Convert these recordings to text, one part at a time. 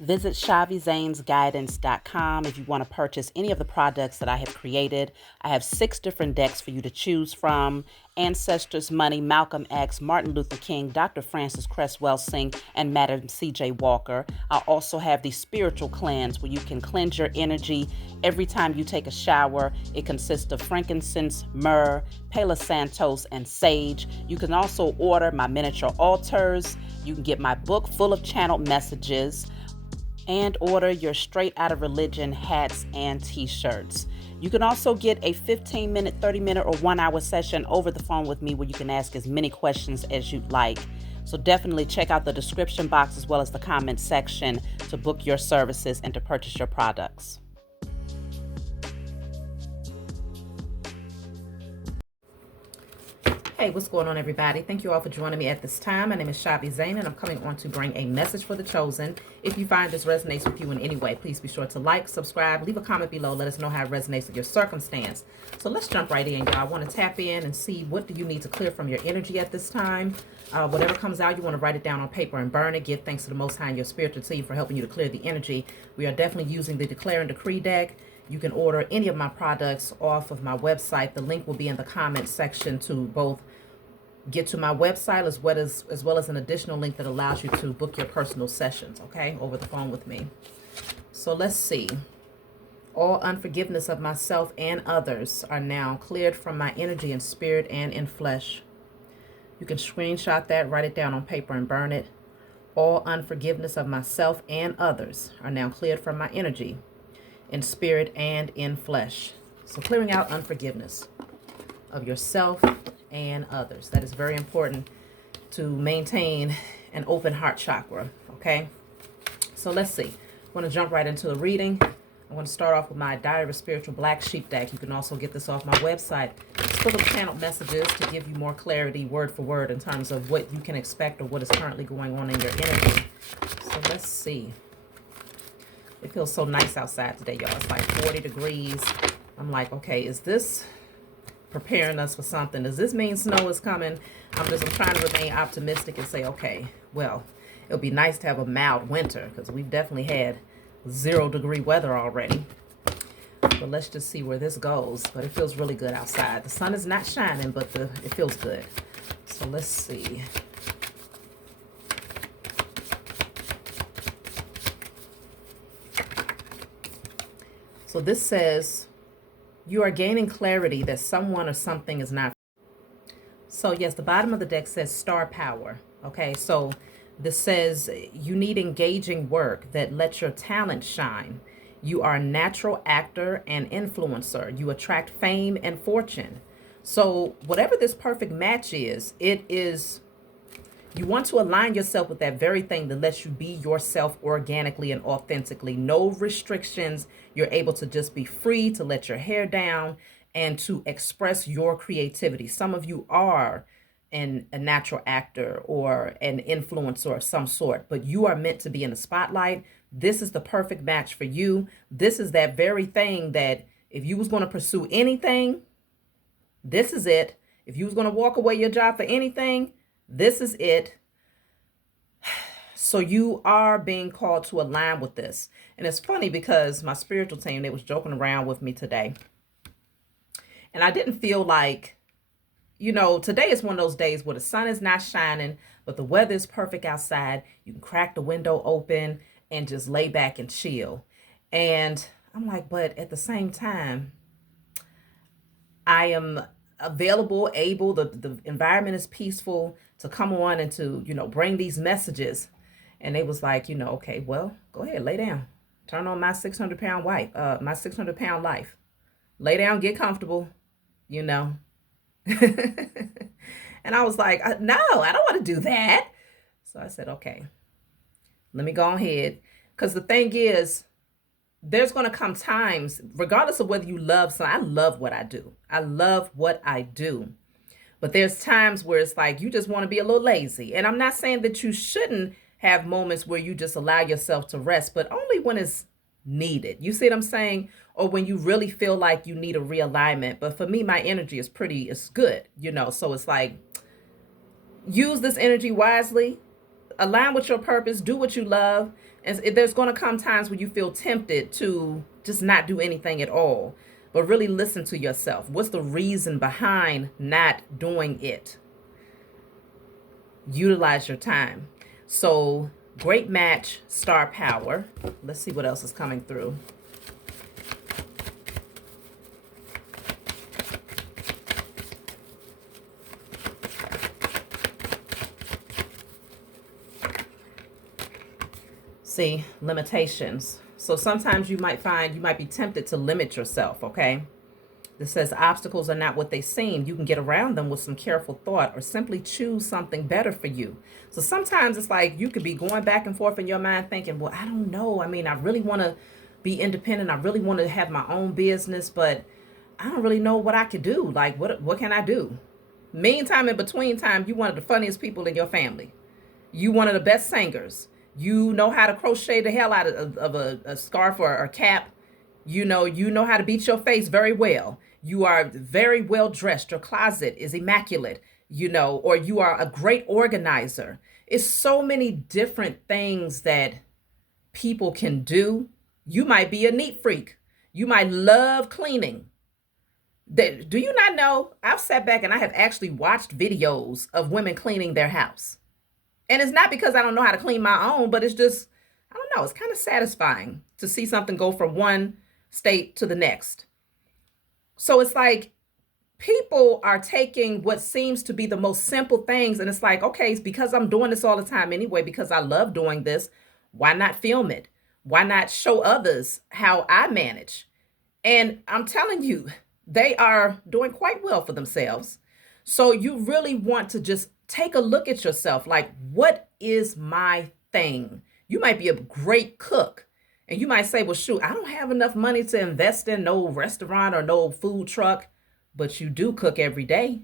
Visit ShaviZanesGuidance.com if you want to purchase any of the products that I have created. I have 6 different decks for you to choose from: Ancestors Money, Malcolm X, Martin Luther King, Dr. Francis Cresswell Singh, and Madam C.J. Walker. I also have the Spiritual Cleanse, where you can cleanse your energy every time you take a shower. It consists of frankincense, myrrh, Palo Santos, and sage. You can also order my miniature altars. You can get my book full of channeled messages, and order your Straight Outta Religion hats and t-shirts. You can also get a 15-minute, 30-minute, or 1-hour session over the phone with me where you can ask as many questions as you'd like. So definitely check out the description box as well as the comment section to book your services and to purchase your products. Hey, what's going on, everybody? Thank you all for joining me at this time. My name is Shavi Zane, and I'm coming on to bring a message for the chosen. If you find this resonates with you in any way, please be sure to like, subscribe, leave a comment below. Let us know how it resonates with your circumstance. So let's jump right in, y'all. I want to tap in and see what do you need to clear from your energy at this time. Whatever comes out, you want to write it down on paper and burn it. Give thanks to the Most High and your spiritual team for helping you to clear the energy. We are definitely using the Declare and Decree deck. You can order any of my products off of my website. The link will be in the comment section to both get to my website as well as an additional link that allows you to book your personal sessions, okay, over the phone with me. So let's see. All unforgiveness of myself and others are now cleared from my energy in spirit and in flesh. You can screenshot that, write it down on paper, and burn it. All unforgiveness of myself and others are now cleared from my energy in spirit and in flesh. So clearing out unforgiveness of yourself and others. That is very important to maintain an open heart chakra, okay? So let's see. I'm going to jump right into the reading. I'm going to start off with my Diary of Spiritual Black Sheep deck. You can also get this off my website. It's full of channeled messages to give you more clarity word for word in terms of what you can expect or what is currently going on in your energy. So let's see. It feels so nice outside today, y'all. It's like 40 degrees. I'm like, okay, is this preparing us for something? Does this mean snow is coming? I'm trying to remain optimistic and say, okay, well, it'll be nice to have a mild winter because we've definitely had 0-degree weather already. But let's just see where this goes. But it feels really good outside. The sun is not shining, but it feels good. So let's see. So this says, you are gaining clarity that someone or something is not. So yes, the bottom of the deck says star power. Okay, so this says you need engaging work that lets your talent shine. You are a natural actor and influencer. You attract fame and fortune. So whatever this perfect match is, it is, you want to align yourself with that very thing that lets you be yourself organically and authentically. No restrictions. You're able to just be free to let your hair down and to express your creativity. Some of you are a natural actor or an influencer of some sort, but you are meant to be in the spotlight. This is the perfect match for you. This is that very thing that if you was going to pursue anything, this is it. If you was going to walk away your job for anything, this is it. So you are being called to align with this. And it's funny because my spiritual team, they was joking around with me today. And I didn't feel like, today is one of those days where the sun is not shining, but the weather is perfect outside. You can crack the window open and just lay back and chill. And I'm like, but at the same time, I am available, able, the environment is peaceful to come on and to, bring these messages. And they was like, okay, well, go ahead, lay down. Turn on my 600-pound my 600-pound life. Lay down, get comfortable, And I was like, no, I don't want to do that. So I said, okay, let me go ahead. Because the thing is, there's going to come times, regardless of whether you love something. I love what I do. I love what I do. But there's times where it's like you just want to be a little lazy. And I'm not saying that you shouldn't have moments where you just allow yourself to rest, but only when it's needed. You see what I'm saying? Or when you really feel like you need a realignment. But for me, my energy is it's good, So it's like, use this energy wisely. Align with your purpose. Do what you love. And there's going to come times when you feel tempted to just not do anything at all, but really listen to yourself. What's the reason behind not doing it? Utilize your time. So, great match, star power. Let's see what else is coming through. See, limitations. So sometimes you might find you might be tempted to limit yourself, okay? This says obstacles are not what they seem. You can get around them with some careful thought or simply choose something better for you. So sometimes it's like you could be going back and forth in your mind thinking, well, I don't know. I mean, I really want to be independent. I really want to have my own business, but I don't really know what I could do. Like, what can I do? Meantime, in between time, you one of the funniest people in your family. You one of the best singers. You know how to crochet the hell out of a scarf or a cap. You know how to beat your face very well. You are very well dressed. Your closet is immaculate, or you are a great organizer. It's so many different things that people can do. You might be a neat freak. You might love cleaning. Do you not know? I've sat back and I have actually watched videos of women cleaning their house. And it's not because I don't know how to clean my own, but it's just, I don't know, it's kind of satisfying to see something go from one state to the next. So it's like people are taking what seems to be the most simple things, and it's like, okay, it's because I'm doing this all the time anyway, because I love doing this, why not film it? Why not show others how I manage? And I'm telling you, they are doing quite well for themselves. So you really want to just take a look at yourself. Like, what is my thing? You might be a great cook. And you might say, well, shoot, I don't have enough money to invest in no restaurant or no food truck. But you do cook every day.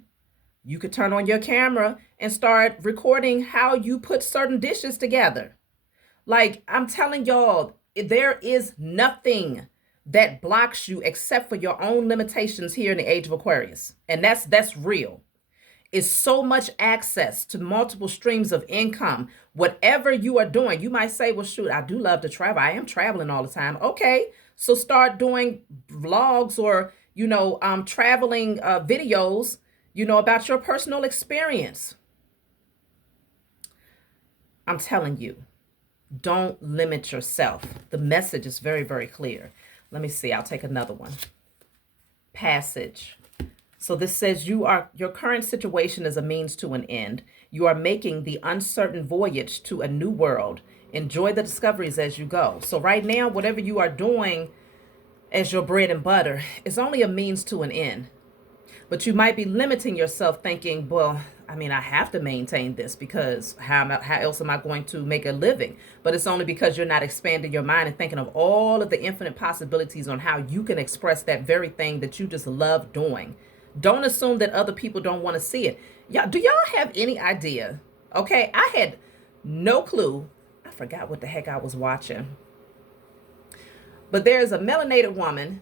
You could turn on your camera and start recording how you put certain dishes together. Like, I'm telling y'all, there is nothing that blocks you except for your own limitations here in the age of Aquarius. And that's real. It's so much access to multiple streams of income. Whatever you are doing, you might say, well, shoot, I do love to travel. I am traveling all the time. Okay, so start doing vlogs or, traveling videos, about your personal experience. I'm telling you, don't limit yourself. The message is very, very clear. Let me see. I'll take another one. Passage. So this says your current situation is a means to an end. You are making the uncertain voyage to a new world. Enjoy the discoveries as you go. So right now, whatever you are doing as your bread and butter is only a means to an end. But you might be limiting yourself thinking, well, I mean, I have to maintain this because how else am I going to make a living? But it's only because you're not expanding your mind and thinking of all of the infinite possibilities on how you can express that very thing that you just love doing. Don't assume that other people don't want to see it. Do y'all have any idea? Okay, I had no clue. I forgot what the heck I was watching. But there's a melanated woman.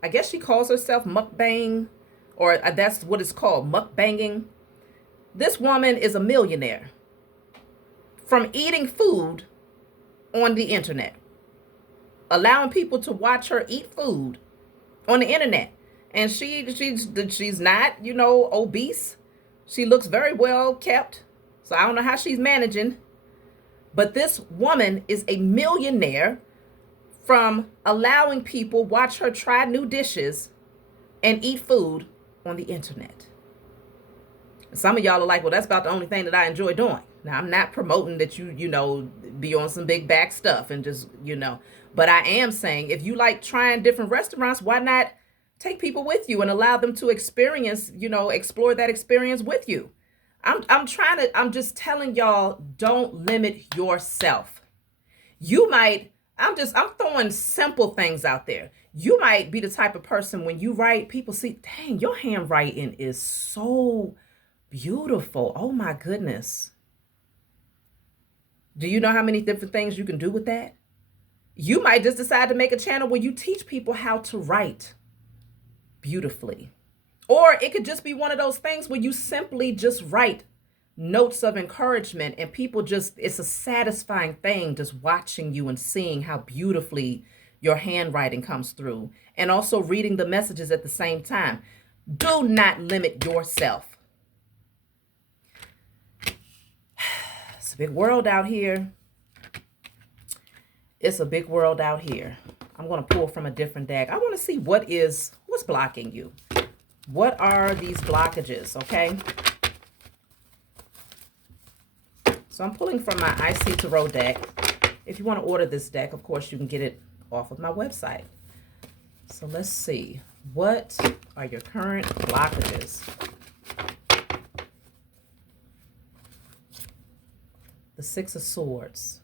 I guess she calls herself mukbang, or that's what it's called, mukbanging. This woman is a millionaire from eating food on the internet, allowing people to watch her eat food on the internet. And she's not, obese. She looks very well kept. So I don't know how she's managing. But this woman is a millionaire from allowing people watch her try new dishes and eat food on the internet. Some of y'all are like, well, that's about the only thing that I enjoy doing. Now, I'm not promoting that you be on some big back stuff and just, But I am saying if you like trying different restaurants, why not take people with you and allow them to experience, explore that experience with you. I'm just telling y'all, don't limit yourself. I'm throwing simple things out there. You might be the type of person when you write, people see, dang, your handwriting is so beautiful. Oh my goodness. Do you know how many different things you can do with that? You might just decide to make a channel where you teach people how to write beautifully. Or it could just be one of those things where you simply just write notes of encouragement, and people just, it's a satisfying thing just watching you and seeing how beautifully your handwriting comes through, and also reading the messages at the same time. Do not limit yourself. It's a big world out here. It's a big world out here. I'm going to pull from a different deck. I want to see what's blocking you. What are these blockages, okay? So I'm pulling from my IC Tarot deck. If you want to order this deck, of course, you can get it off of my website. So let's see. What are your current blockages? The Six of Swords.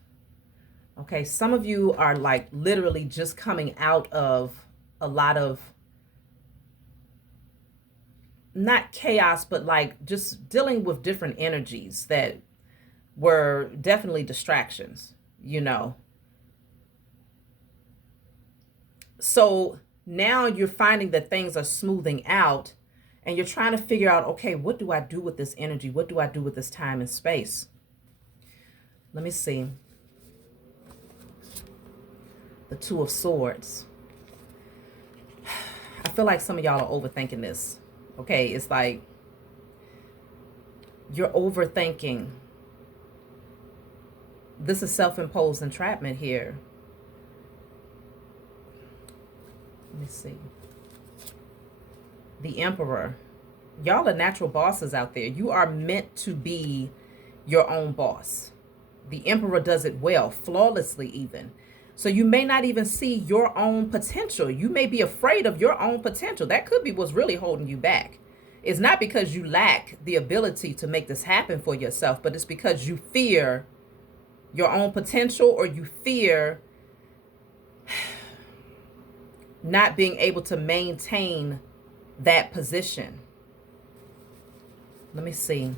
Okay, some of you are like literally just coming out of a lot of, not chaos, but like just dealing with different energies that were definitely distractions, you know. So now you're finding that things are smoothing out, and you're trying to figure out, okay, what do I do with this energy? What do I do with this time and space? Let me see. The Two of Swords. I feel like some of y'all are overthinking this. Okay, it's like you're overthinking. This is self-imposed entrapment here. Let me see. The Emperor. Y'all are natural bosses out there. You are meant to be your own boss. The Emperor does it well, flawlessly even. So you may not even see your own potential. You may be afraid of your own potential. That could be what's really holding you back. It's not because you lack the ability to make this happen for yourself, but it's because you fear your own potential, or you fear not being able to maintain that position. Let me see.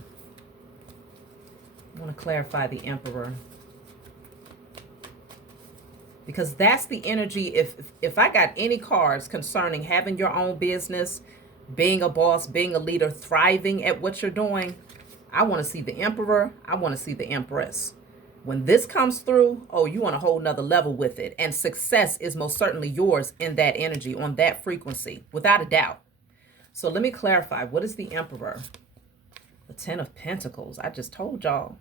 I want to clarify the Emperor, because that's the energy. If I got any cards concerning having your own business, being a boss, being a leader, thriving at what you're doing, I want to see the Emperor. I want to see the Empress. When this comes through, oh, you want a whole nother level with it. And success is most certainly yours in that energy, on that frequency, without a doubt. So let me clarify. What is the Emperor? The Ten of Pentacles. I just told y'all.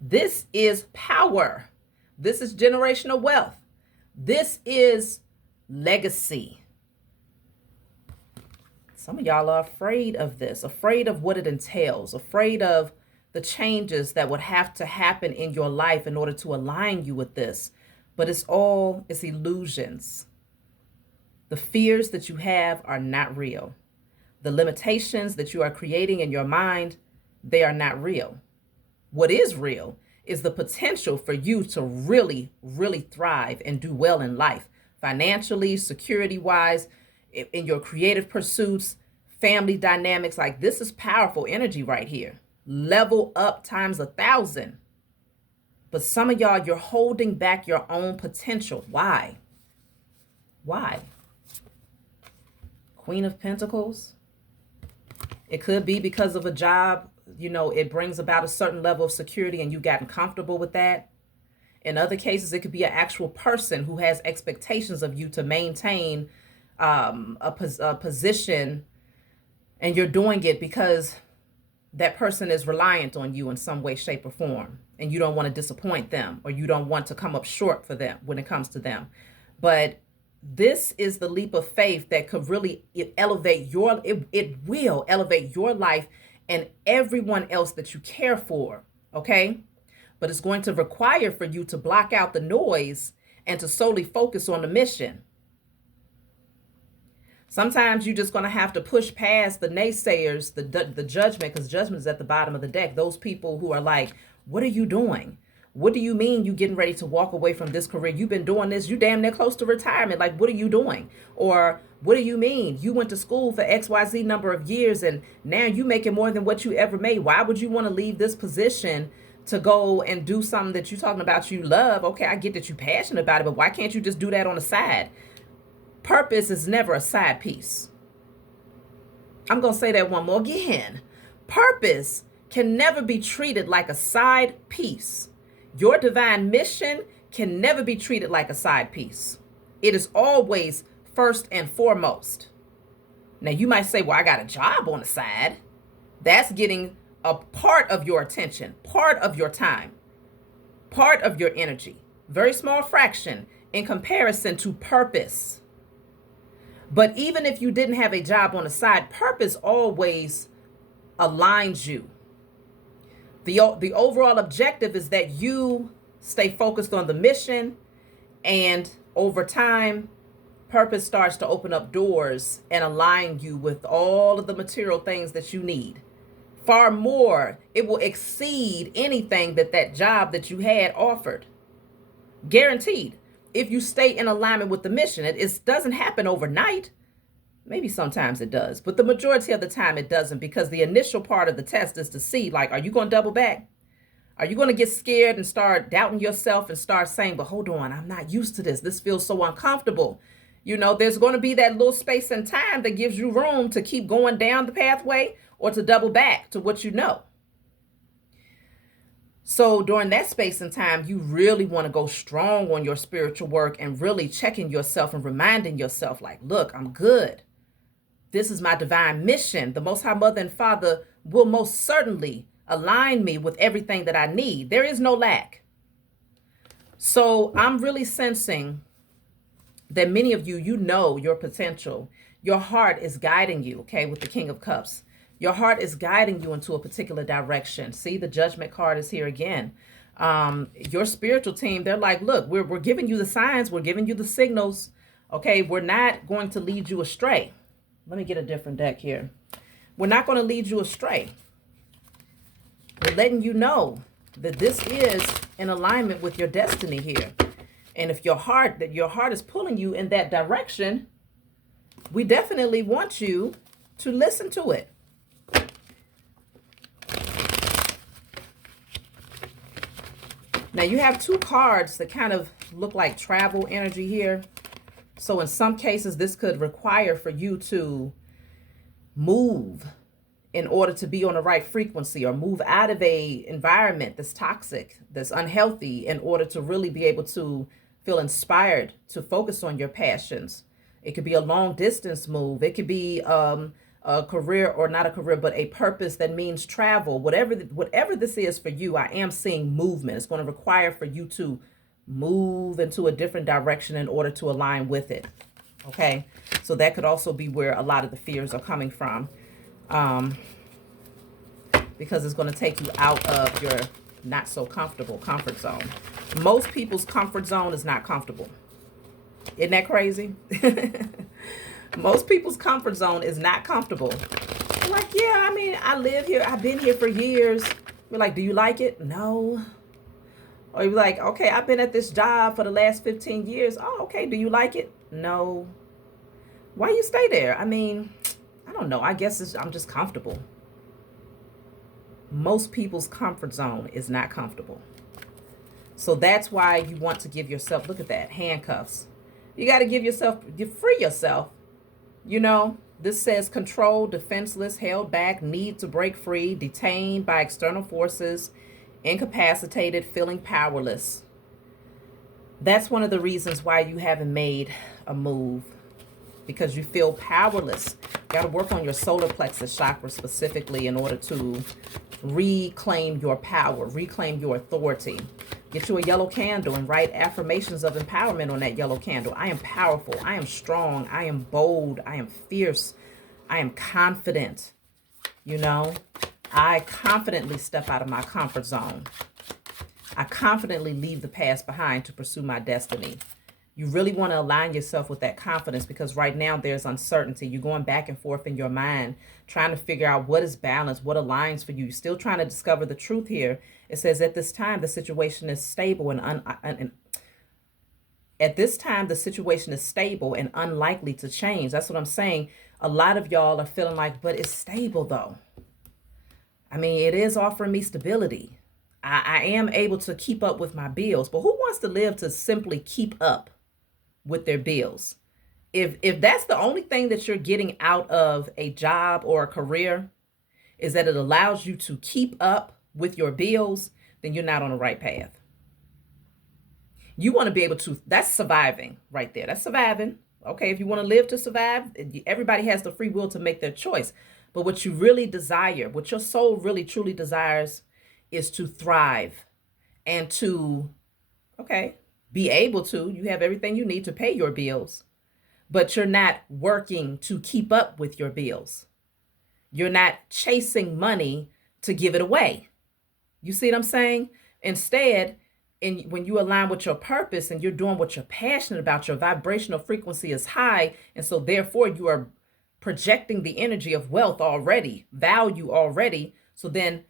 This is power. This is generational wealth. This is legacy. Some of y'all are afraid of this, afraid of what it entails, afraid of the changes that would have to happen in your life in order to align you with this. But it's illusions. The fears that you have are not real. The limitations that you are creating in your mind, they are not real. What is real is the potential for you to really, really thrive and do well in life, financially, security-wise, in your creative pursuits, family dynamics. Like, this is powerful energy right here. Level up times 1,000. But some of y'all, you're holding back your own potential. Why? Why? Queen of Pentacles. It could be because of a job. You know, it brings about a certain level of security and you've gotten comfortable with that. In other cases, it could be an actual person who has expectations of you to maintain a position, and you're doing it because that person is reliant on you in some way, shape, or form, and you don't want to disappoint them, or you don't want to come up short for them when it comes to them. But this is the leap of faith that could really elevate it will elevate your life and everyone else that you care for, okay? But it's going to require for you to block out the noise and to solely focus on the mission. Sometimes you're just going to have to push past the naysayers, the judgment, because judgment is at the bottom of the deck. Those people who are like, what are you doing? What do you mean you getting ready to walk away from this career? You've been doing this. You damn near close to retirement. Like, what are you doing? Or what do you mean? You went to school for XYZ number of years and now you making more than what you ever made. Why would you want to leave this position to go and do something that you're talking about you love? Okay, I get that you're passionate about it, but why can't you just do that on the side? Purpose is never a side piece. I'm going to say that one more again. Purpose can never be treated like a side piece. Your divine mission can never be treated like a side piece. It is always first and foremost. Now, you might say, well, I got a job on the side. That's getting a part of your attention, part of your time, part of your energy. Very small fraction in comparison to purpose. But even if you didn't have a job on the side, purpose always aligns you. The overall objective is that you stay focused on the mission, and over time, purpose starts to open up doors and align you with all of the material things that you need. Far more, it will exceed anything that job that you had offered. Guaranteed. If you stay in alignment with the mission, it doesn't happen overnight. Maybe sometimes it does, but the majority of the time it doesn't, because the initial part of the test is to see, like, are you going to double back? Are you going to get scared and start doubting yourself and start saying, but hold on, I'm not used to this. This feels so uncomfortable. You know, there's going to be that little space and time that gives you room to keep going down the pathway or to double back to what you know. So during that space and time, you really want to go strong on your spiritual work and really checking yourself and reminding yourself, like, look, I'm good. This is my divine mission. The Most High Mother and Father will most certainly align me with everything that I need. There is no lack. So I'm really sensing that many of you, you know your potential. Your heart is guiding you, okay, with the King of Cups. Your heart is guiding you into a particular direction. See, the Judgment card is here again. Your spiritual team, they're like, look, we're giving you the signs. We're giving you the signals. Okay, we're not going to lead you astray. Let me get a different deck here. We're not going to lead you astray. We're letting you know that this is in alignment with your destiny here. And if your heart is pulling you in that direction, we definitely want you to listen to it. Now you have two cards that kind of look like travel energy here. So in some cases, this could require for you to move in order to be on the right frequency, or move out of a environment that's toxic, that's unhealthy, in order to really be able to feel inspired to focus on your passions. It could be a long distance move. It could be a career, or not a career, but a purpose that means travel. Whatever this is for you, I am seeing movement. It's going to require for you to move into a different direction in order to align with it. Okay, so that could also be where a lot of the fears are coming from, because it's going to take you out of your not so comfortable comfort zone. Most people's comfort zone is not comfortable. Isn't that crazy? Most people's comfort zone is not comfortable. They're like, yeah, I mean, I live here. I've been here for years. We're like, do you like it? No. Or you're like, okay, I've been at this job for the last 15 years. Oh, okay. Do you like it? No. Why you stay there? I mean, I don't know. I guess I'm just comfortable. Most people's comfort zone is not comfortable. So that's why you want to give yourself, look at that, handcuffs. You got to give yourself, you free yourself. You know, this says controlled, defenseless, held back, need to break free, detained by external forces, incapacitated, feeling powerless. That's one of the reasons why you haven't made a move, because you feel powerless. You got to work on your solar plexus chakra specifically in order to reclaim your power, reclaim your authority. Get you a yellow candle and write affirmations of empowerment on that yellow candle. I am powerful. I am strong. I am bold. I am fierce. I am confident. You know, I confidently step out of my comfort zone. I confidently leave the past behind to pursue my destiny. You really want to align yourself with that confidence, because right now there's uncertainty. You're going back and forth in your mind, trying to figure out what is balanced, what aligns for you. You're still trying to discover the truth here. It says at this time, the situation is stable and at this time, the situation is stable and unlikely to change. That's what I'm saying. A lot of y'all are feeling like, but it's stable though. I mean, it is offering me stability. I am able to keep up with my bills, but who wants to live to simply keep up with their bills? If that's the only thing that you're getting out of a job or a career, is that it allows you to keep up with your bills, then you're not on the right path. You want to be able to, that's surviving right there. That's surviving. Okay, if you want to live to survive, everybody has the free will to make their choice. But what you really desire, what your soul really truly desires, is to thrive and to, okay, be able to, you have everything you need to pay your bills, but you're not working to keep up with your bills. You're not chasing money to give it away. You see what I'm saying? Instead, when you align with your purpose and you're doing what you're passionate about, your vibrational frequency is high. And so therefore you are projecting the energy of wealth already, value already. So then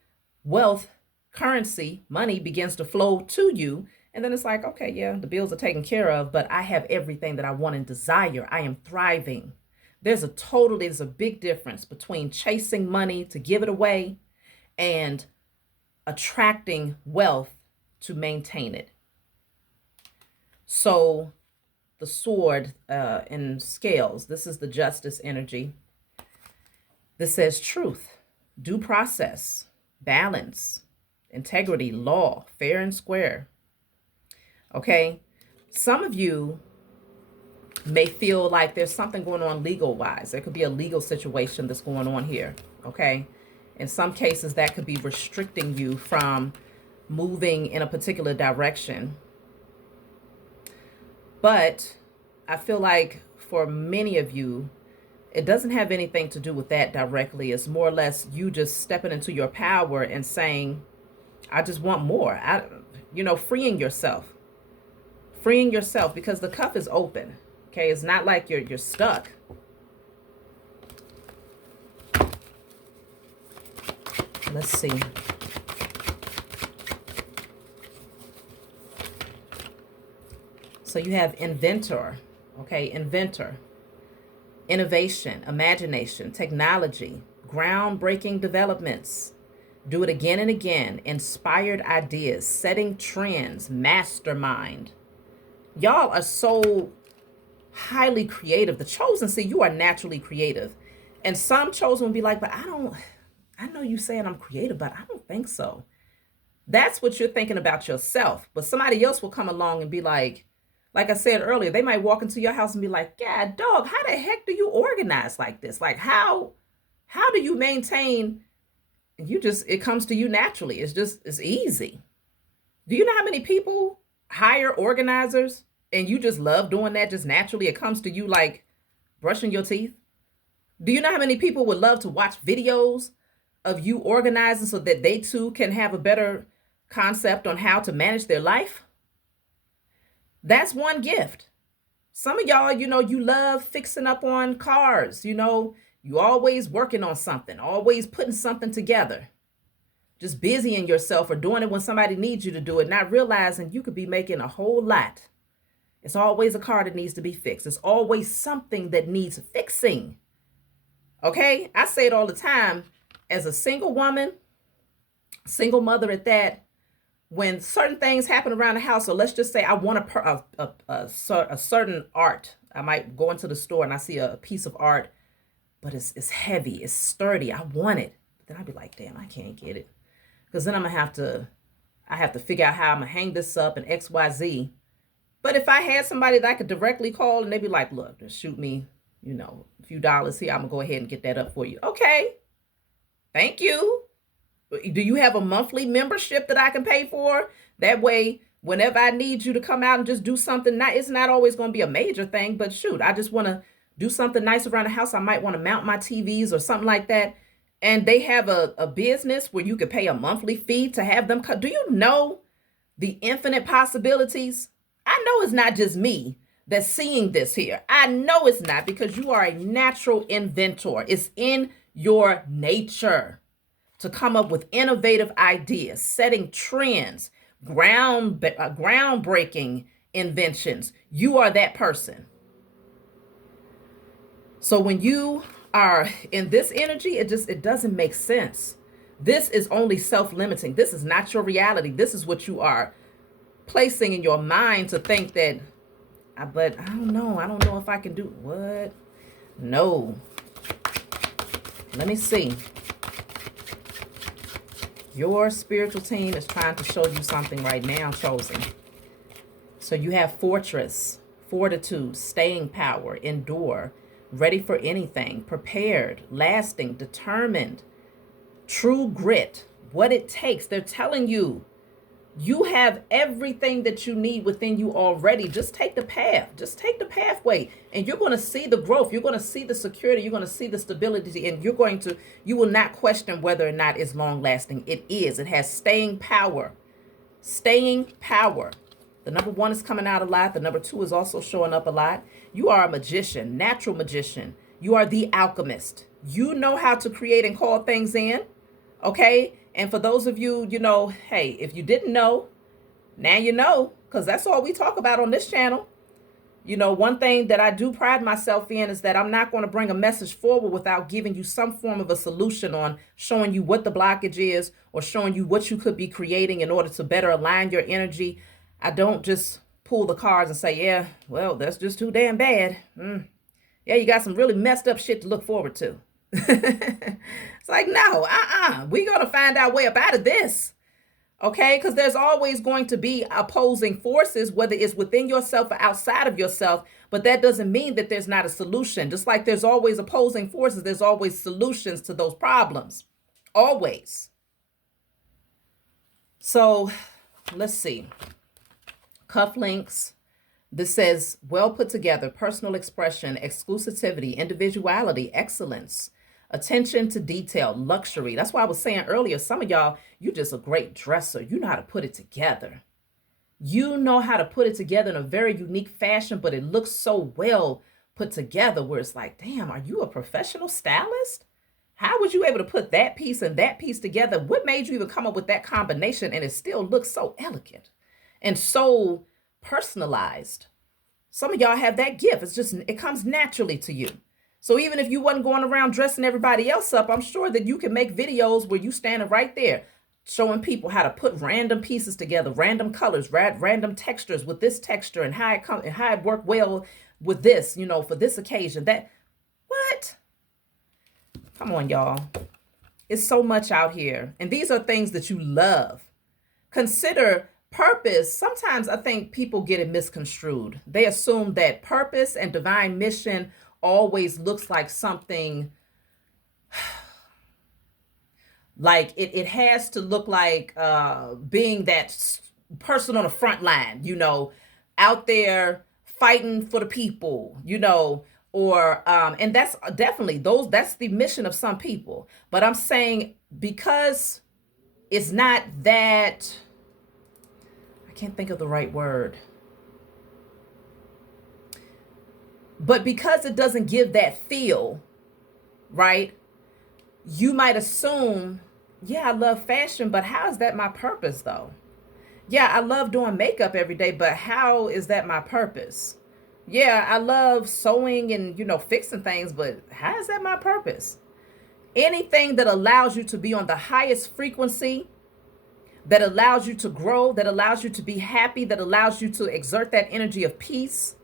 wealth, currency, money begins to flow to you. And then it's like, okay, yeah, the bills are taken care of, but I have everything that I want and desire. I am thriving. There's a big difference between chasing money to give it away and attracting wealth to maintain it. So the sword in scales, this is the justice energy. This says truth, due process, balance, integrity, law, fair and square. Okay, some of you may feel like there's something going on legal wise. There could be a legal situation that's going on here. Okay, in some cases that could be restricting you from moving in a particular direction. But I feel like for many of you, it doesn't have anything to do with that directly. It's more or less you just stepping into your power and saying, I just want more. Freeing yourself. Freeing yourself, because the cuff is open. Okay, it's not like you're stuck. Let's see. So you have inventor, okay, inventor, innovation, imagination, technology, groundbreaking developments, do it again and again, inspired ideas, setting trends, mastermind. Y'all are so highly creative. The chosen, see, you are naturally creative. And some chosen will be like, but I know you saying I'm creative, but I don't think so. That's what you're thinking about yourself. But somebody else will come along and be like I said earlier, they might walk into your house and be like, God, dog, how the heck do you organize like this? Like, how do you maintain? It comes to you naturally. It's easy. Do you know how many people hire organizers and you just love doing that just naturally? It comes to you like brushing your teeth. Do you know how many people would love to watch videos of you organizing so that they too can have a better concept on how to manage their life? That's one gift. Some of y'all, you love fixing up on cars. You always working on something, always putting something together. Just busying yourself or doing it when somebody needs you to do it, not realizing you could be making a whole lot. It's always a car that needs to be fixed. It's always something that needs fixing. Okay? I say it all the time. As a single woman, single mother at that, when certain things happen around the house, so let's just say I want a certain art. I might go into the store and I see a piece of art, but it's heavy, it's sturdy. I want it. But then I'd be like, damn, I can't get it. Because then I have to figure out how I'm going to hang this up and X, Y, Z. But if I had somebody that I could directly call and they'd be like, look, just shoot me, a few dollars here. I'm going to go ahead and get that up for you. Okay. Thank you. Do you have a monthly membership that I can pay for? That way, whenever I need you to come out and just do something, it's not always going to be a major thing, but shoot, I just want to do something nice around the house. I might want to mount my TVs or something like that. And they have a business where you could pay a monthly fee to have them come. Do you know the infinite possibilities? I know it's not just me that's seeing this here. I know it's not, because you are a natural inventor. It's in your nature to come up with innovative ideas, setting trends, groundbreaking inventions. You are that person. So when you are in this energy, it doesn't make sense. This is only self-limiting. This is not your reality. This is what you are placing in your mind to think that, but I don't know if I can do what? No. Let me see. Your spiritual team is trying to show you something right now, chosen. So you have fortress, fortitude, staying power, endure, ready for anything, prepared, lasting, determined, true grit, what it takes. They're telling you, you have everything that you need within you already. Just take the path. Just take the pathway. And you're going to see the growth. You're going to see the security. You're going to see the stability. And you will not question whether or not it's long lasting. It is. It has staying power. Staying power. The number 1 is coming out a lot. The number 2 is also showing up a lot. You are a magician, natural magician. You are the alchemist. You know how to create and call things in. Okay? And for those of you, hey, if you didn't know, now you know, because that's all we talk about on this channel. One thing that I do pride myself in is that I'm not going to bring a message forward without giving you some form of a solution on showing you what the blockage is or showing you what you could be creating in order to better align your energy. I don't just pull the cards and say, yeah, well, that's just too damn bad. Yeah, you got some really messed up shit to look forward to. It's like, no, we're going to find our way up out of this. Okay, because there's always going to be opposing forces, whether it's within yourself or outside of yourself. But that doesn't mean that there's not a solution. Just like there's always opposing forces, there's always solutions to those problems. Always. So let's see. Cufflinks. This says, well put together, personal expression, exclusivity, individuality, excellence, attention to detail, luxury. That's why I was saying earlier, some of y'all, you're just a great dresser. You know how to put it together. You know how to put it together in a very unique fashion, but it looks so well put together where it's like, damn, are you a professional stylist? How was you able to put that piece and that piece together? What made you even come up with that combination? And it still looks so elegant and so personalized. Some of y'all have that gift. It comes naturally to you. So even if you wasn't going around dressing everybody else up, I'm sure that you can make videos where you standing right there showing people how to put random pieces together, random colors, random textures with this texture and how it worked well with this, for this occasion. What? Come on, y'all. It's so much out here. And these are things that you love. Consider purpose. Sometimes I think people get it misconstrued. They assume that purpose and divine mission always looks like something like it has to look like being that person on the front line, out there fighting for the people, or and that's definitely that's the mission of some people. But I'm saying because it's not that, I can't think of the right word. But because it doesn't give that feel, right? You might assume, yeah, I love fashion, but how is that my purpose though? Yeah, I love doing makeup every day, but how is that my purpose? Yeah, I love sewing and, fixing things, but how is that my purpose? Anything that allows you to be on the highest frequency, that allows you to grow, that allows you to be happy, that allows you to exert that energy of peace,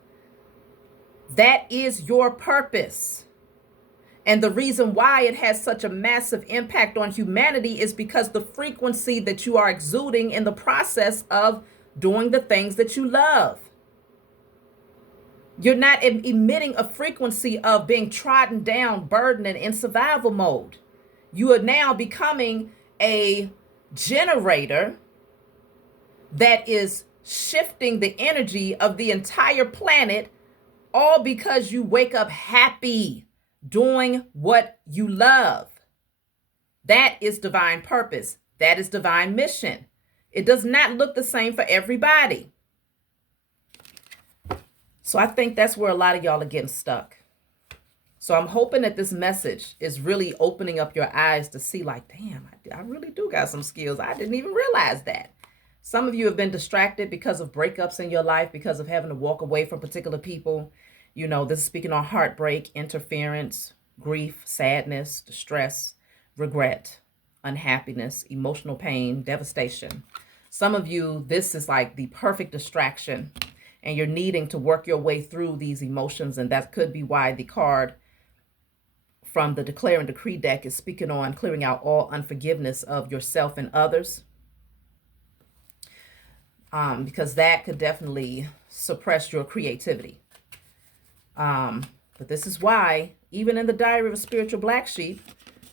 that is your purpose. And the reason why it has such a massive impact on humanity is because the frequency that you are exuding in the process of doing the things that you love. You're not emitting a frequency of being trodden down, burdened, and in survival mode. You are now becoming a generator that is shifting the energy of the entire planet, all because you wake up happy doing what you love. That is divine purpose. That is divine mission. It does not look the same for everybody. So I think that's where a lot of y'all are getting stuck. So I'm hoping that this message is really opening up your eyes to see like, damn, I really do got some skills. I didn't even realize that. Some of you have been distracted because of breakups in your life, because of having to walk away from particular people. This is speaking on heartbreak, interference, grief, sadness, distress, regret, unhappiness, emotional pain, devastation. Some of you, this is like the perfect distraction, and you're needing to work your way through these emotions. And that could be why the card from the Declare and Decree deck is speaking on clearing out all unforgiveness of yourself and others, because that could definitely suppress your creativity. But this is why, even in the Diary of a Spiritual Black Sheep,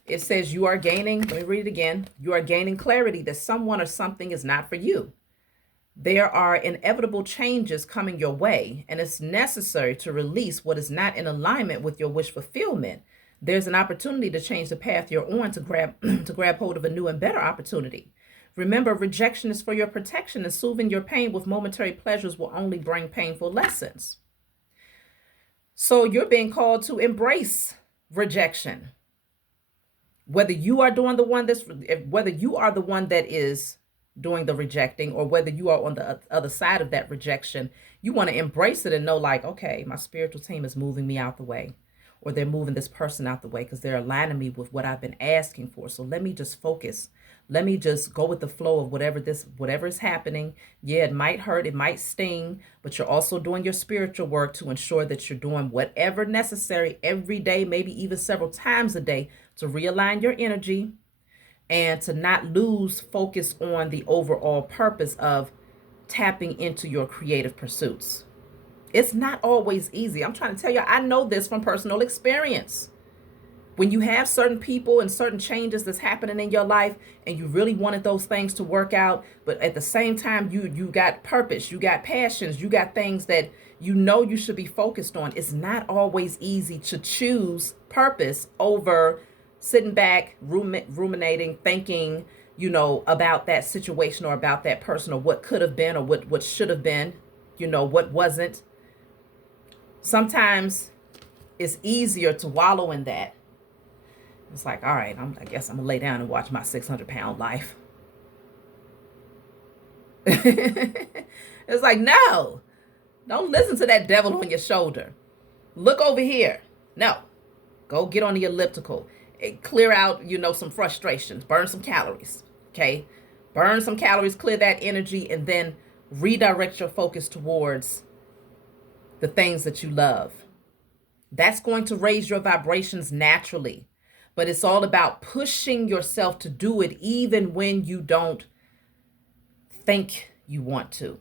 it says you are gaining, let me read it again, you are gaining clarity that someone or something is not for you. There are inevitable changes coming your way, and it's necessary to release what is not in alignment with your wish fulfillment. There's an opportunity to change the path you're on to grab hold of a new and better opportunity. Remember, rejection is for your protection, and soothing your pain with momentary pleasures will only bring painful lessons. So you're being called to embrace rejection. Whether you are the one that is doing the rejecting, or whether you are on the other side of that rejection, you want to embrace it and know, like, okay, my spiritual team is moving me out the way, or they're moving this person out the way because they're aligning me with what I've been asking for. So let me just focus. Let me just go with the flow of whatever is happening. Yeah, it might hurt, it might sting, but you're also doing your spiritual work to ensure that you're doing whatever necessary every day, maybe even several times a day, to realign your energy and to not lose focus on the overall purpose of tapping into your creative pursuits. It's not always easy. I'm trying to tell you, I know this from personal experience. When you have certain people and certain changes that's happening in your life, and you really wanted those things to work out, but at the same time, you got purpose, you got passions, you got things that you know you should be focused on. It's not always easy to choose purpose over sitting back, ruminating, thinking, about that situation or about that person, or what could have been, or what should have been, what wasn't. Sometimes it's easier to wallow in that. It's like, all right, I guess I'm gonna lay down and watch my 600-pound life. It's like, no, don't listen to that devil on your shoulder. Look over here. No, go get on the elliptical. Clear out, some frustrations. Burn some calories. Okay, burn some calories, clear that energy, and then redirect your focus towards the things that you love. That's going to raise your vibrations naturally. But it's all about pushing yourself to do it even when you don't think you want to.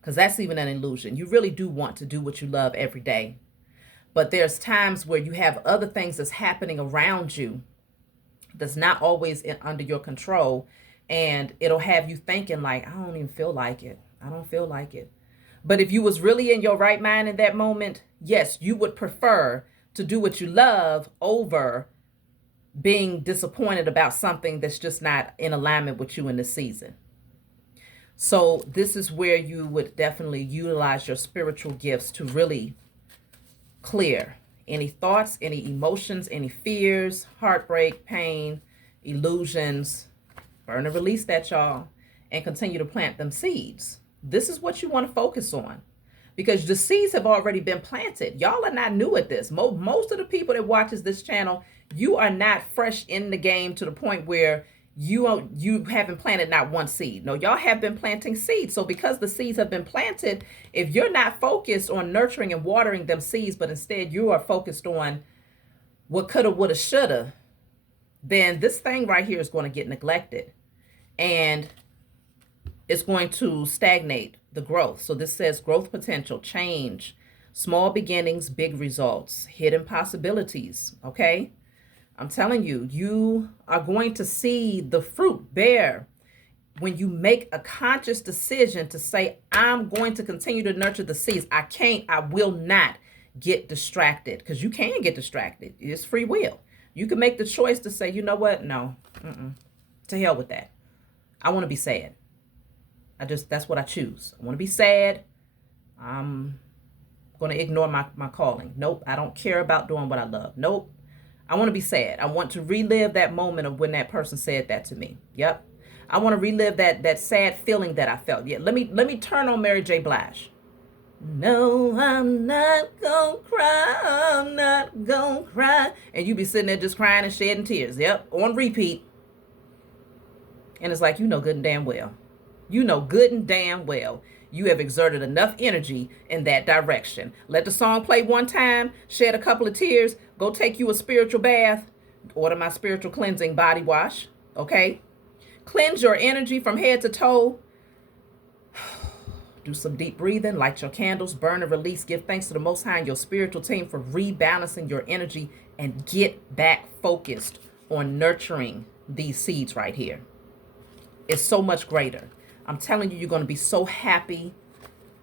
Because that's even an illusion. You really do want to do what you love every day. But there's times where you have other things that's happening around you that's not always under your control. And it'll have you thinking like, I don't even feel like it. I don't feel like it. But if you was really in your right mind in that moment, yes, you would prefer to do what you love over being disappointed about something that's just not in alignment with you in this season. So this is where you would definitely utilize your spiritual gifts to really clear any thoughts, any emotions, any fears, heartbreak, pain, illusions. Burn and release that, y'all, and continue to plant them seeds. This is what you want to focus on, because the seeds have already been planted. Y'all are not new at this. Most of the people that watches this channel, you are not fresh in the game to the point where you haven't planted not one seed. No, y'all have been planting seeds. So because the seeds have been planted, if you're not focused on nurturing and watering them seeds, but instead you are focused on what coulda, woulda, shoulda, then this thing right here is going to get neglected. And it's going to stagnate the growth. So this says growth potential, change, small beginnings, big results, hidden possibilities. Okay. I'm telling you, you are going to see the fruit bear when you make a conscious decision to say, I'm going to continue to nurture the seeds. I will not get distracted, because you can get distracted. It's free will. You can make the choice to say, you know what? No, to hell with that. I want to be sad. That's what I choose. I want to be sad. I'm going to ignore my calling. Nope. I don't care about doing what I love. Nope. I want to be sad. I want to relive that moment of when that person said that to me. Yep. I want to relive that sad feeling that I felt. Yeah. Let me turn on Mary J. Blige. No, I'm not gonna cry. I'm not gonna cry. And you be sitting there just crying and shedding tears. Yep. On repeat. And it's like, good and damn well. You know good and damn well you have exerted enough energy in that direction. Let the song play one time, shed a couple of tears, go take you a spiritual bath, order my spiritual cleansing body wash, okay? Cleanse your energy from head to toe. Do some deep breathing, light your candles, burn and release. Give thanks to the Most High and your spiritual team for rebalancing your energy, and get back focused on nurturing these seeds right here. It's so much greater. I'm telling you, you're going to be so happy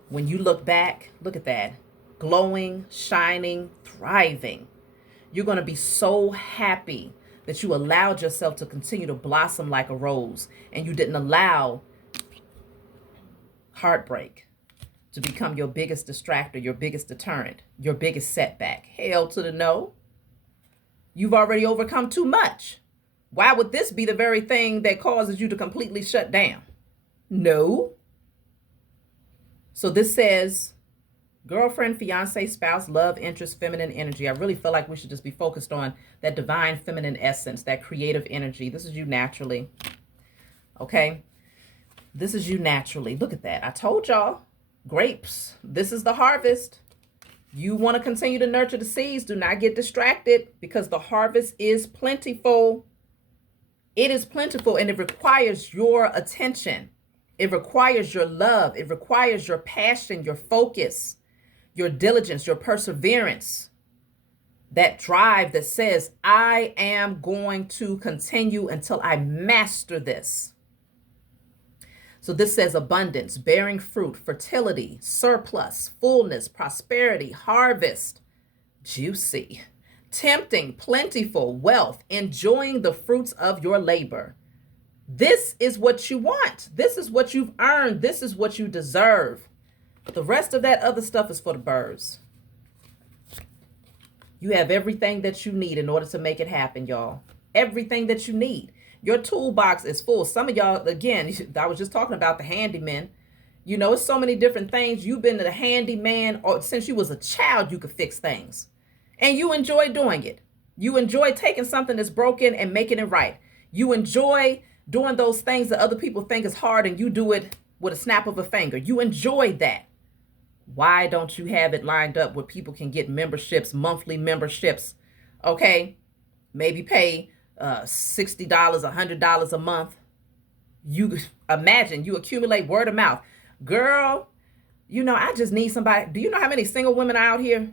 when you look back. Look at that. Glowing, shining, thriving. You're going to be so happy that you allowed yourself to continue to blossom like a rose, and you didn't allow heartbreak to become your biggest distractor, your biggest deterrent, your biggest setback. Hell to the no. You've already overcome too much. Why would this be the very thing that causes you to completely shut down? No. So this says girlfriend, fiance, spouse, love, interest, feminine energy. I really feel like we should just be focused on that divine feminine essence, that creative energy. This is you naturally. Okay? This is you naturally. Look at that. I told y'all. Grapes. This is the harvest. You want to continue to nurture the seeds. Do not get distracted, because the harvest is plentiful. It is plentiful, and it requires your attention. It requires your love. It requires your passion, your focus, your diligence, your perseverance. That drive that says, I am going to continue until I master this. So this says abundance, bearing fruit, fertility, surplus, fullness, prosperity, harvest, juicy, tempting, plentiful, wealth, enjoying the fruits of your labor. This is what you want. This is what you've earned. This is what you deserve. The rest of that other stuff is for the birds. You have everything that you need in order to make it happen, y'all. Everything that you need. Your toolbox is full. Some of y'all, again, I was just talking about the handyman. You know, it's so many different things. You've been to the handyman, or since you was a child, you could fix things. And you enjoy doing it. You enjoy taking something that's broken and making it right. You enjoy doing those things that other people think is hard, and you do it with a snap of a finger. You enjoy that. Why don't you have it lined up where people can get memberships, monthly memberships? Okay, maybe pay $60, $100 a month. You imagine, you accumulate word of mouth. Girl, you know, I just need somebody. Do you know how many single women are out here?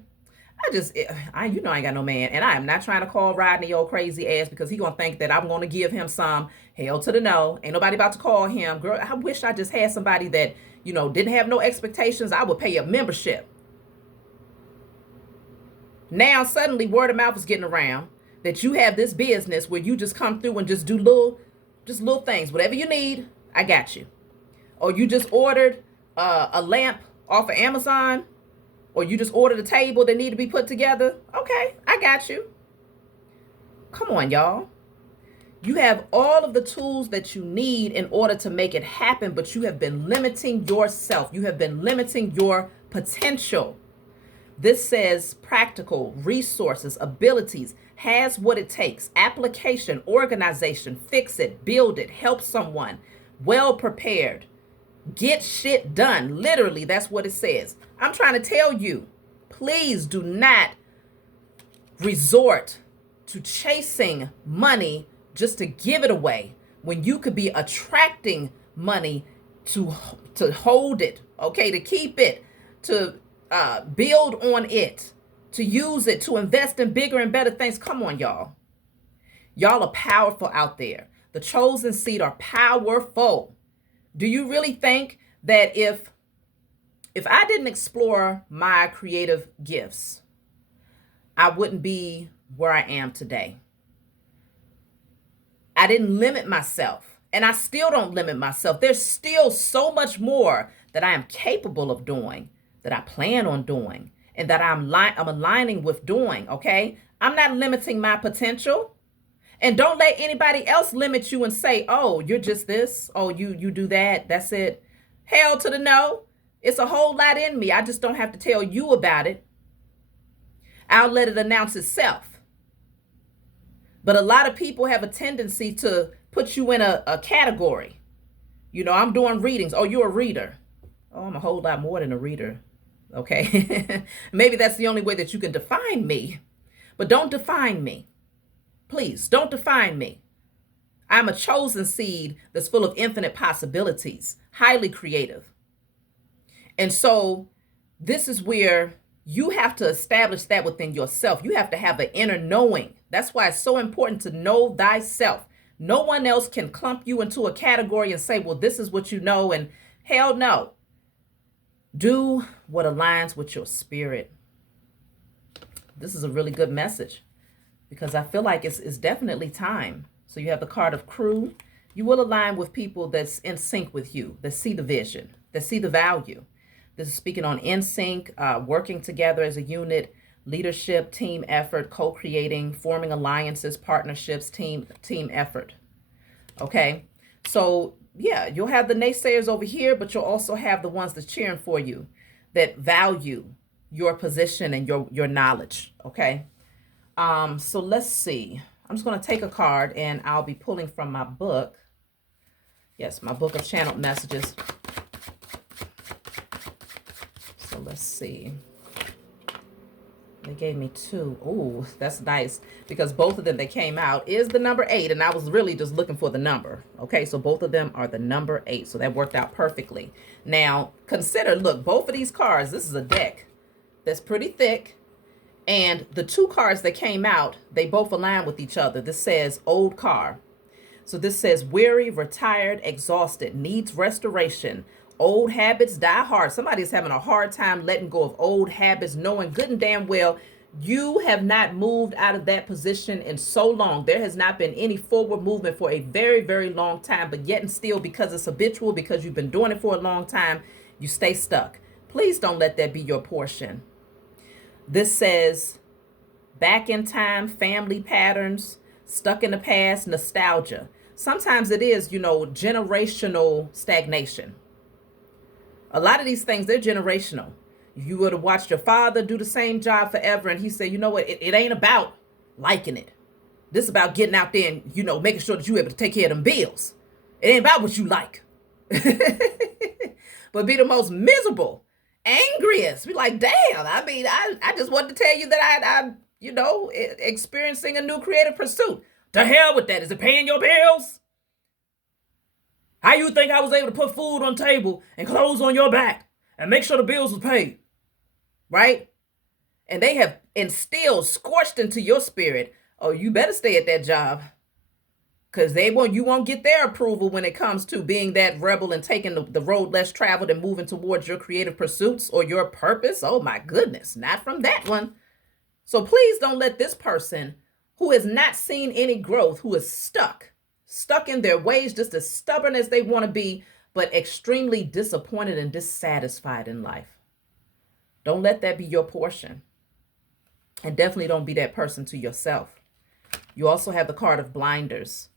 I ain't got no man, and I am not trying to call Rodney old crazy ass, because he gonna think that I'm gonna give him some. Hell to the no. Ain't nobody about to call him. Girl, I wish I just had somebody that, you know, didn't have no expectations. I would pay a membership. Now suddenly word of mouth is getting around that you have this business where you just come through and just do little things. Whatever you need, I got you. Or you just ordered a lamp off of Amazon, or you just ordered a table that need to be put together. Okay, I got you. Come on, y'all. You have all of the tools that you need in order to make it happen, but you have been limiting yourself. You have been limiting your potential. This says practical, resources, abilities, has what it takes, application, organization, fix it, build it, help someone, well prepared, get shit done. Literally, that's what it says. I'm trying to tell you, please do not resort to chasing money just to give it away when you could be attracting money to hold it, okay, to keep it, to build on it, to use it, to invest in bigger and better things. Come on, y'all. Y'all are powerful out there. The chosen seed are powerful. Do you really think that if I didn't explore my creative gifts, I wouldn't be where I am today? I didn't limit myself, and I still don't limit myself. There's still so much more that I am capable of doing, that I plan on doing, and that I'm aligning with doing, okay? I'm not limiting my potential. And don't let anybody else limit you and say, oh, you're just this. Oh, you do that. That's it. Hell to the no. It's a whole lot in me. I just don't have to tell you about it. I'll let it announce itself. But a lot of people have a tendency to put you in a category. You know, I'm doing readings. Oh, you're a reader. Oh, I'm a whole lot more than a reader. Okay. Maybe that's the only way that you can define me, but don't define me. Please don't define me. I'm a chosen seed that's full of infinite possibilities, highly creative. And so this is where you have to establish that within yourself. You have to have an inner knowing. That's why it's so important to know thyself. No one else can clump you into a category and say, well, this is what you know. And hell no. Do what aligns with your spirit. This is a really good message because I feel like it's definitely time. So you have the card of crew. You will align with people that's in sync with you, that see the vision, that see the value. This is speaking on in sync, working together as a unit, leadership, team effort, co-creating, forming alliances, partnerships, team effort. Okay, so yeah, you'll have the naysayers over here, but you'll also have the ones that's cheering for you, that value your position and your knowledge. Okay, so let's see. I'm just going to take a card and I'll be pulling from my book. Yes, my book of channeled messages. So let's see. They gave me two. Ooh, that's nice because both of them that came out is the number 8, and I was really just looking for the number. Okay, so both of them are the number 8, so that worked out perfectly. Now, consider, look, both of these cards, this is a deck that's pretty thick, and the two cards that came out, they both align with each other. This says old car. So this says weary, retired, exhausted, needs restoration. Old habits die hard. Somebody's having a hard time letting go of old habits, knowing good and damn well you have not moved out of that position in so long. There has not been any forward movement for a very, very long time, but yet and still, because it's habitual, because you've been doing it for a long time, you stay stuck. Please don't let that be your portion. This says back in time, family patterns, stuck in the past, nostalgia. Sometimes it is, generational stagnation. A lot of these things, they're generational. You would have watched your father do the same job forever, and he said, you know what, it ain't about liking it. This is about getting out there and, making sure that you're able to take care of them bills. It ain't about what you like. But be the most miserable, angriest. Be like, damn, I just wanted to tell you that I'm experiencing a new creative pursuit. To hell with that. Is it paying your bills? How you think I was able to put food on the table and clothes on your back and make sure the bills was paid? Right? And they have instilled, scorched into your spirit, oh, you better stay at that job. Because you won't get their approval when it comes to being that rebel and taking the road less traveled and moving towards your creative pursuits or your purpose. Oh my goodness, not from that one. So please don't let this person who has not seen any growth, who is stuck in their ways, just as stubborn as they want to be, but extremely disappointed and dissatisfied in life. Don't let that be your portion. And definitely don't be that person to yourself. You also have the card of blinders.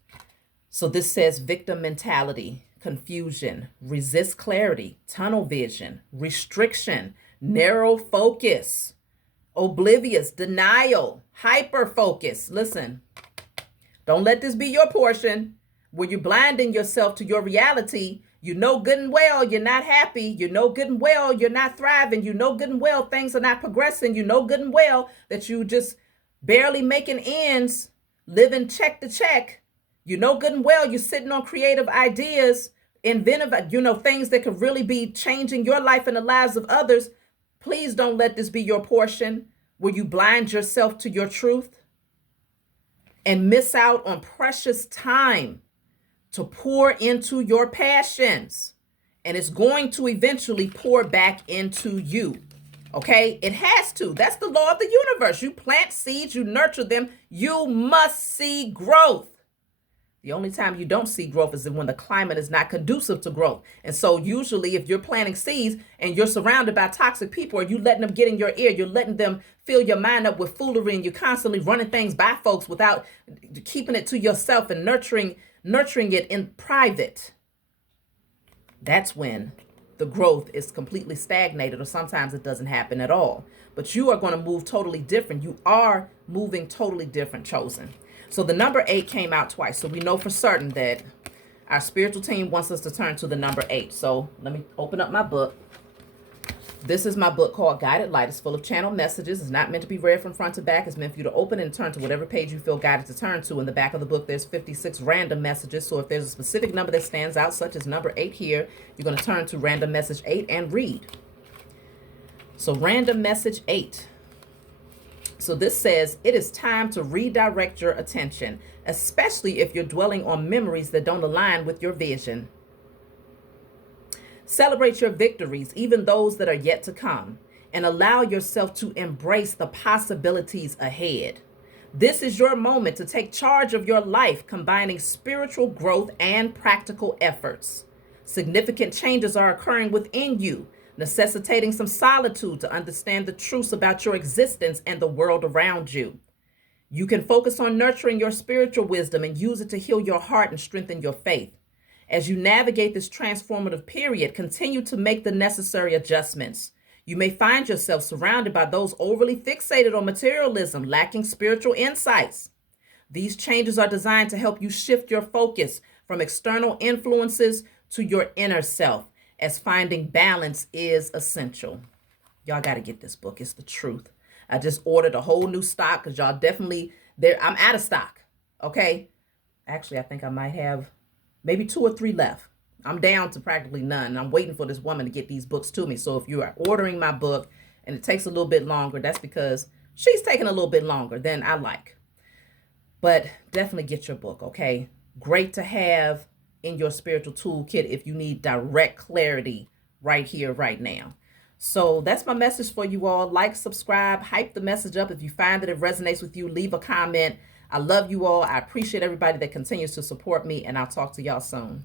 So this says victim mentality, confusion, resist clarity, tunnel vision, restriction, narrow focus, oblivious, denial, hyper focus. Listen. Don't let this be your portion where you're blinding yourself to your reality. You know good and well you're not happy. You know good and well you're not thriving. You know good and well things are not progressing. You know good and well that you just barely making ends, living check to check. You know good and well you're sitting on creative ideas, inventive, things that could really be changing your life and the lives of others. Please don't let this be your portion where you blind yourself to your truth and miss out on precious time to pour into your passions. And it's going to eventually pour back into you. Okay? It has to. That's the law of the universe. You plant seeds, you nurture them, you must see growth. The only time you don't see growth is when the climate is not conducive to growth. And so usually if you're planting seeds and you're surrounded by toxic people, or you letting them get in your ear, you're letting them fill your mind up with foolery, and you're constantly running things by folks without keeping it to yourself and nurturing it in private, that's when the growth is completely stagnated, or sometimes it doesn't happen at all. But you are going to move totally different. You are moving totally different, chosen. So the number 8 came out twice. So we know for certain that our spiritual team wants us to turn to the number 8. So let me open up my book. This is my book called Guided Light. It's full of channel messages. It's not meant to be read from front to back. It's meant for you to open and turn to whatever page you feel guided to turn to. In the back of the book, there's 56 random messages. So if there's a specific number that stands out, such as number 8 here, you're going to turn to random message 8 and read. So random message 8. So this says, it is time to redirect your attention, especially if you're dwelling on memories that don't align with your vision. Celebrate your victories, even those that are yet to come, and allow yourself to embrace the possibilities ahead. This is your moment to take charge of your life, combining spiritual growth and practical efforts. Significant changes are occurring within you, necessitating some solitude to understand the truths about your existence and the world around you. You can focus on nurturing your spiritual wisdom and use it to heal your heart and strengthen your faith. As you navigate this transformative period, continue to make the necessary adjustments. You may find yourself surrounded by those overly fixated on materialism, lacking spiritual insights. These changes are designed to help you shift your focus from external influences to your inner self, as finding balance is essential. Y'all got to get this book. It's the truth. I just ordered a whole new stock because y'all definitely, I'm out of stock, okay? Actually, I think I might have maybe 2 or 3 left. I'm down to practically none. I'm waiting for this woman to get these books to me. So if you are ordering my book and it takes a little bit longer, that's because she's taking a little bit longer than I like. But definitely get your book, okay? Great to have in your spiritual toolkit if you need direct clarity right here, right now. So that's my message for you all. Like, subscribe, hype the message up. If you find that it resonates with you, leave a comment. I love you all. I appreciate everybody that continues to support me, and I'll talk to y'all soon.